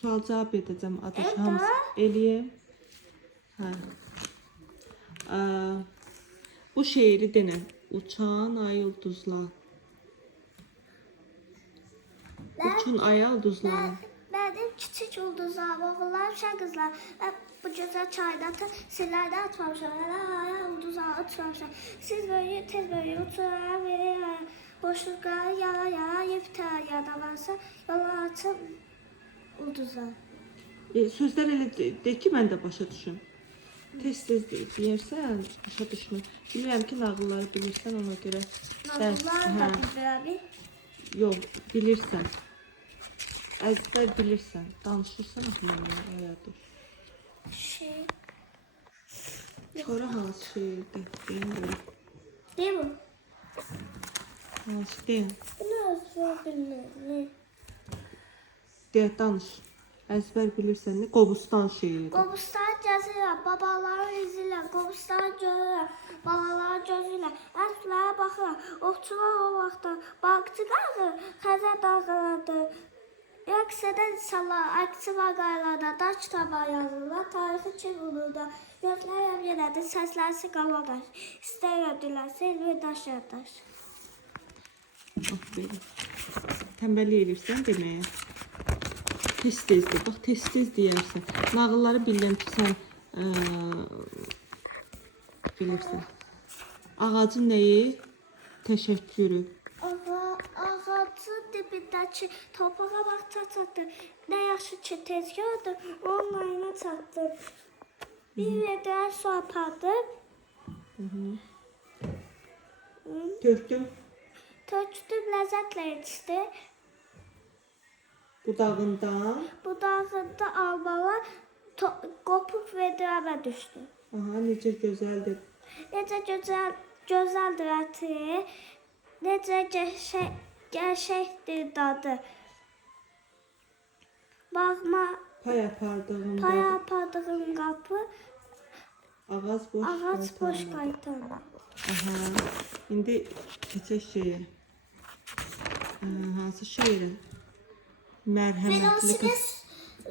Sual cavab edəcəm. Ateş Evet, hamısı da. eləyim. Hə. Bu şeiri denən. Uçan ay ulduzlar. Uçun ay ulduzlar. Benim küçük ulduzlar, oğullar, uşaq qızlar. Bu gözəl çayda sillərdə atmamışam. Hələ ulduzlar atmamışam. Siz böyle tez böyle uçurlar, verirlər. Boşluqları yara yara, yeptər yada varsa, yola açın ulduzlar. Sözlər elə de ki, mən də başa düşüm. Tez-tez deyirsən, başa düşmür. Bilirəm ki, nağılları bilirsən, ona görə Nağıllar da bilirəm. Yox, bilirsən. Əzbər bilirsən, danışırsan mənimlə, ayadır. Sonra hansı şeirdir? Deyim görüm. Değil mi? Hansı deyim? Bunu özür bilmirəm. Deyə danış. Əzbər bilirsən nə? Qobustan şeiridir. Qobustan gəzirəm, babaların izi ilə, qobustan görürəm, balaların gözü ilə. Əslərə baxıram, ovçular o vaxtdan, balıqçı qalır, xəzər dalğaladı. Rəqs edən insanlar, aksi maqalələrdə, daş kitaba yazırlar, tarixi kim unurda. Gözlərəm yenə də səslərsi qaladaş, istəyirəm dilərsə, elmi daş yadaş. Aferin. Tənbəllik edirsən deməyə. Tez-tezdir, bax tez-tez deyərsən. Nağılları bilirəm ki, sən bilirsən. Ağacın nəyi? Təşəkkürü. Ağacın dibindəki torpağa bax çatdı. Nə yaxşı ki tez gördüm, onun ayına çatdım. Bir vedrə su apardım. Tökdüm. Tökdüm, ləzzətlə içdi. Budağından. Budağında almalar qopub vedrəmə düşdü. Aha, necə gözəldir. Necə gözəldir əti, necə gerçəkdir dadı. Bağıma Pay apardığım qapı, ağac boş qaytarma. Aha, indi keçək şeyə. Hansı şeirə? Mərhəmətli qız.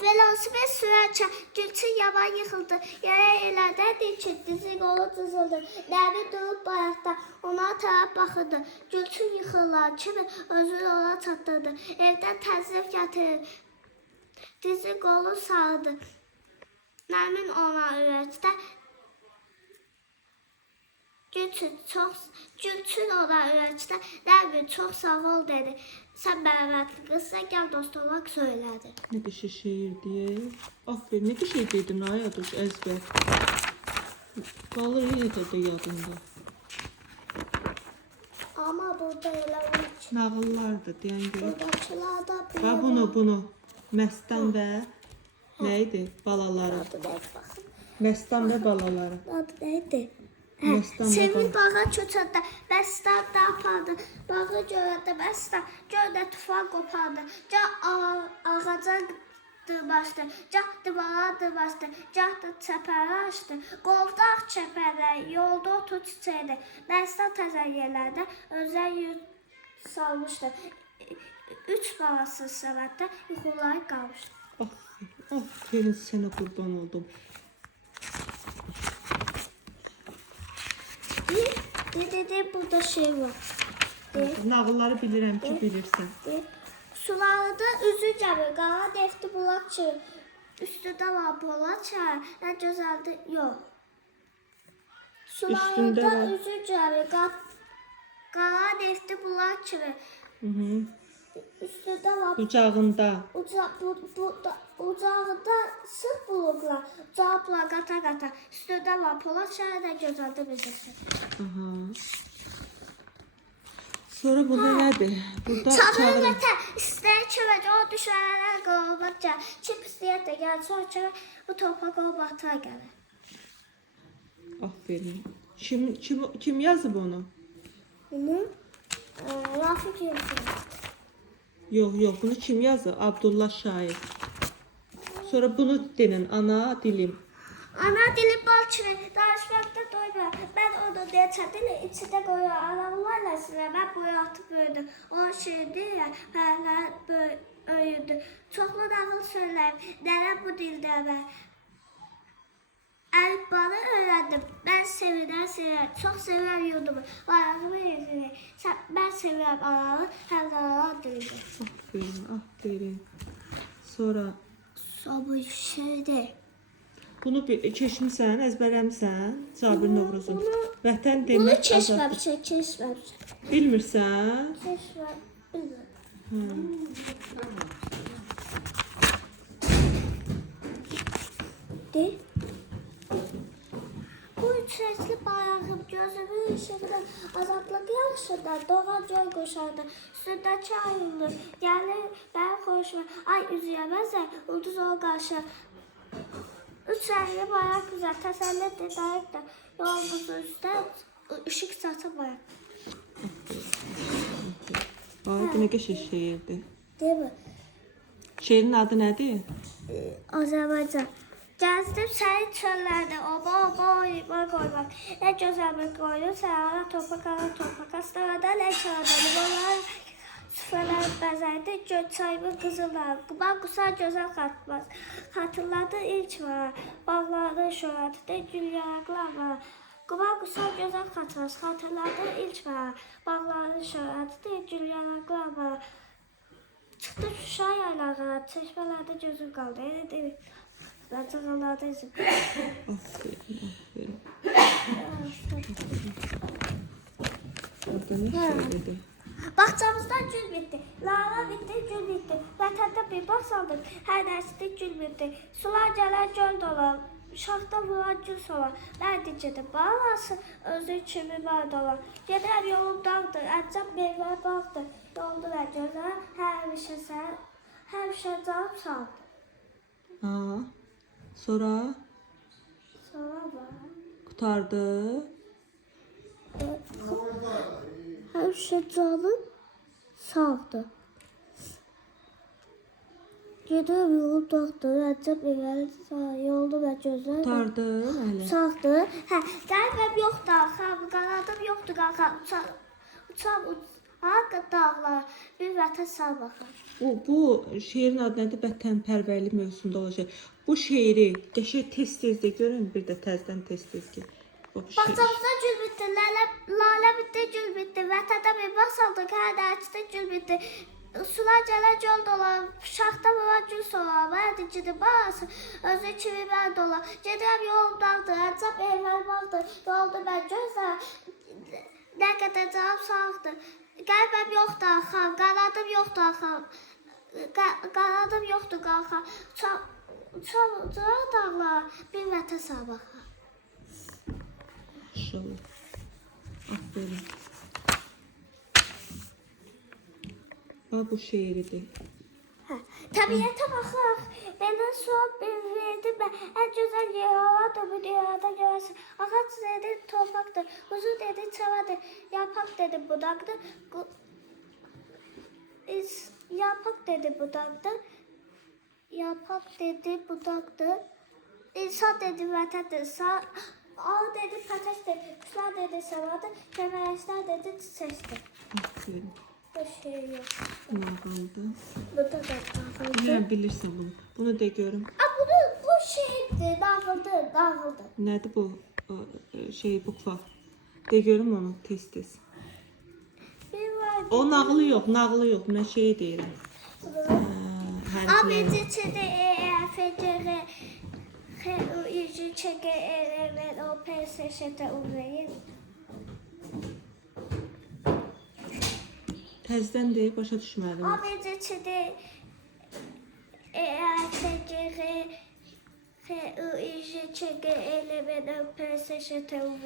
Velosiped sürərkən Gülçin yaman yıxıldı. Yerə elədən ki, dizi qolu cızıldı. Nəbi durub bayaqda ona tərəf baxırdı. Gülçin yıxılan kimi özünü ona çatdırdı. Evdən təzyiq gətirir. Dizi qolu sarıdı. Nəmin ona ürəkdə. Gülçin ona ürəkdə. Nəbi çox sağ ol dedi. Sən mərhəmətli qızsa, gəl dost olmaq söylədi. Nə qəşəng şeir deyə. Aferin, nə qəşəng dedin ay Adoş, əzbər. Qalır necə də yadında. Amma burada elə olur. Nağıllardır deyən görə. Buradakılar da Ha bunu. Məstan və nə idi? Balaları. Məstan və balaları. Adı neydi? Sevil bağa köçəndə, Məstan da apardı. Bağı görəndə Məstan, göydə tufan qopardı. Gah ağaca dırmaşdı, gah divara dırmaşdı, gah da çəpəri açdı. Qovdaq çəpərləri, yolda otur çiçəkdi. Məstan təzə yerlərdə özəl yurt salmışdı. 3 balası səmətdə yuxuları qalmışdı. Aferin sənə qurban oldum. Burada şey var. Nağılları bilirəm ki, bilirsən. Sularda üzü gəlir, qara nefti bulaq çırır. Üstündə var polad çayır, nə gözəldir, yox. Sularda üzü gəlir, qara nefti bulaq çırır. Üstündə var Ucağında. Ucağında sırf buluklar, cavablar qata-qata. Üstündə var polad çayır, nə gözəldir bilirsin. Aha. Sonra burada nədir? Burada çağır vətən, istəyir köməcə, o düşənələr qolbatca. Kim istəyir də gəl, sonra bu torpaq o batıra gəlir. Aferin. Kim yazıb onu? Bunu Rafik yazır. Yox, bunu kim yazıb? Abdullah Şair. Sonra bunu denən, ana dilim. Ana dilim bal kimi, danışmaqda doymur. Mən onu neçədilə içində qoyuram. Anamlarla sinə, mən boyu atıb böyüdüm. O şey deyir, öyüdü. Çoxlu nağıl söylər, nənə bu dildə mən. Əlifbanı öyrəndim. Mən sevirəm. Çox sevirəm yurdumu. Bayrağımı evirik. Mən sevirəm anamı, həm də anam dilini. Aferin. Sonra Sabır şeydir. bunu keçmisən, əzbərləmisən? Cabir Novruzun. Vətən Bunu demək keçməmişəm. Bilmirsən? De. Bu üç renkli bayrağım gözümün ışığında azadlık yaxşıdır, doğan göy qoşardı, üstündəki ayrılır, gəlir mənim xoşuma, ay üzüyəməzsə, ulduz o qarşı. Üç renkli bayraq güzel, təsəllidir, dəqiqdir, yolumuzun üstə ışıq saçamayaq. Ay, bu nə qəşəng şeirdir. Değil mi? Şeirin adı nədir? Azərbaycan. Gəzdim sənin çöllərdə, oba, qoymaq. Nə gözəlmi qoydun, səhara torpaq, astarada, nə çarada, limonlar, süfrələr bəzərdi, göç çayımın qızıllar. Quban qusar gözəl xatmaz. Xatırladı ilk var, bağların şöhrətində gül yanaqlar var. Quban qusar gözəl xatmaz. Xatırladı ilk var, bağların şöhrətində gül yanaqlar var. Çıxdım Şuşa yaylağa, çeşmələrdə gözüm qaldı. Ben çakalarda izim. Aferin. Orada ne söyledi? Bahçamızda gül bitti, lala bitti, gül bitti. Vətəndə bir bax saldık, hər nəsli gül bitti. Sular gələr göl dolar, şaxta vuran gül solar. Nərdicədir bağlası, özü kimi var dolar. Gedər yolum dağdır, əcəb meyvə bağdır. Doldu və gözlər, həmişə canım sağdır. Ha. Sonra var. Kurtardı. Həmişə canım sağdır. Gedirəm yolum dağdır, əcəb evəli yoldu və gözlər. Kurtardı. Öyle. Sağdır. Hə, qəlbim yoxdur, axam, qanadım yoxdur, qalxam. Uçam dağlar, bir vətən sağ baxar. Bu şeirin adı nədir? Vətənpərvərlik mövzusunda olacaq. Bu şeiri qəşəng tez-tez de görün, bir də təzədən tez-tez ki. Bahçamızda gül bitti, lalə bitti, gül bitti. Vətəndə bir bax saldıq, hər dərçdə gül bitti. Sular gələr göl dolar, şaxta vuran gül solar. Mərdicidir bağısı, özü kimi mən dolar. Gedirəm yolum dağdır, əcəb evvel bağdır. Yoldu mən gözlər, nə qədər canım sağdır. Qəlbim yoxdur axam, qanadım yoxdur axam. Qanadım yoxdur qalxam. Uçam dağlar, bir vətən sağ baxar. Maşallah. Aferin. Bu şeiridir. Təbiətə baxaq, məndən sual verdi mən. Ən gözəl yer havadır, bu dünyada görəsən. Ağac dedi, torpaqdır, quzu dedi, çavadır, yarpaq dedi, budaqdır. Yarpaq dedi, budaqdır. Yarpaq dedi, budaqdır. İnsan dedi, vətəndir. Ağ dedi, pətəşdir. Quşlar dedi, səvadır. Köməklər dedi, çiçəkdir. Aferin. Bu şey yok. Nağıldı. Bu da dağıldı. Bilirəm, bilirsən bunu. Bunu de görüm. Bu şeydi, dağıldı. Nədir bu bukva? De görüm onu tez-tez. Bir var. O nağılı yox, mən şey deyirəm. ABCD, EFG, HÜ, ÇG, ERN, OP, SŞT, UV. Təzədən deyib başa düşmədim. ABCD, EFG, HÜ, ÇG, ERN, OP, SŞT, UV.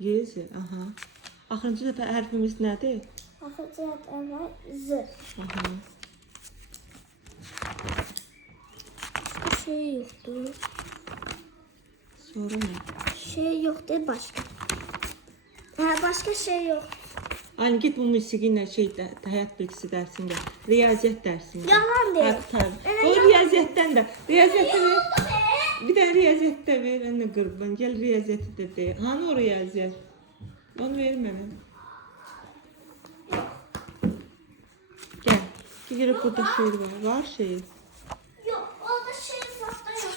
Yezi, aha. Axırıncı dəfə hərfimiz nədir? Axırıncı var, Z. Aha. Şey yoktu. Sonra nə? Şey yok değil başka. Başka şey yok. Hani git bu musiqi ilə həyat bilgisi dərsində, riyaziyyat dərsində. Yalan deyil. O riyaziyyatdan da. Riyaziyyatda ver. Bir də riyaziyyatda ver. Anne qurban. Gəl riyaziyyatı da de. Hani o riyaziyyat? Onu ver mənə. Gəl. Girip burada şiir var. Var şiir. Yok, orada şey zaten yok.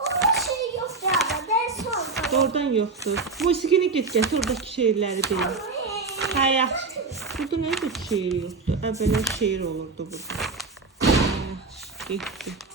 Orada şey yok ya. Ders oldu. Oradan yoktur. Musiqini get getir, oradaki şiirləri bil. Hə, yaxşı. Burada nə bir şiir yoxdur? Əvvəllər şiir olurdu burada. Hə, getdi.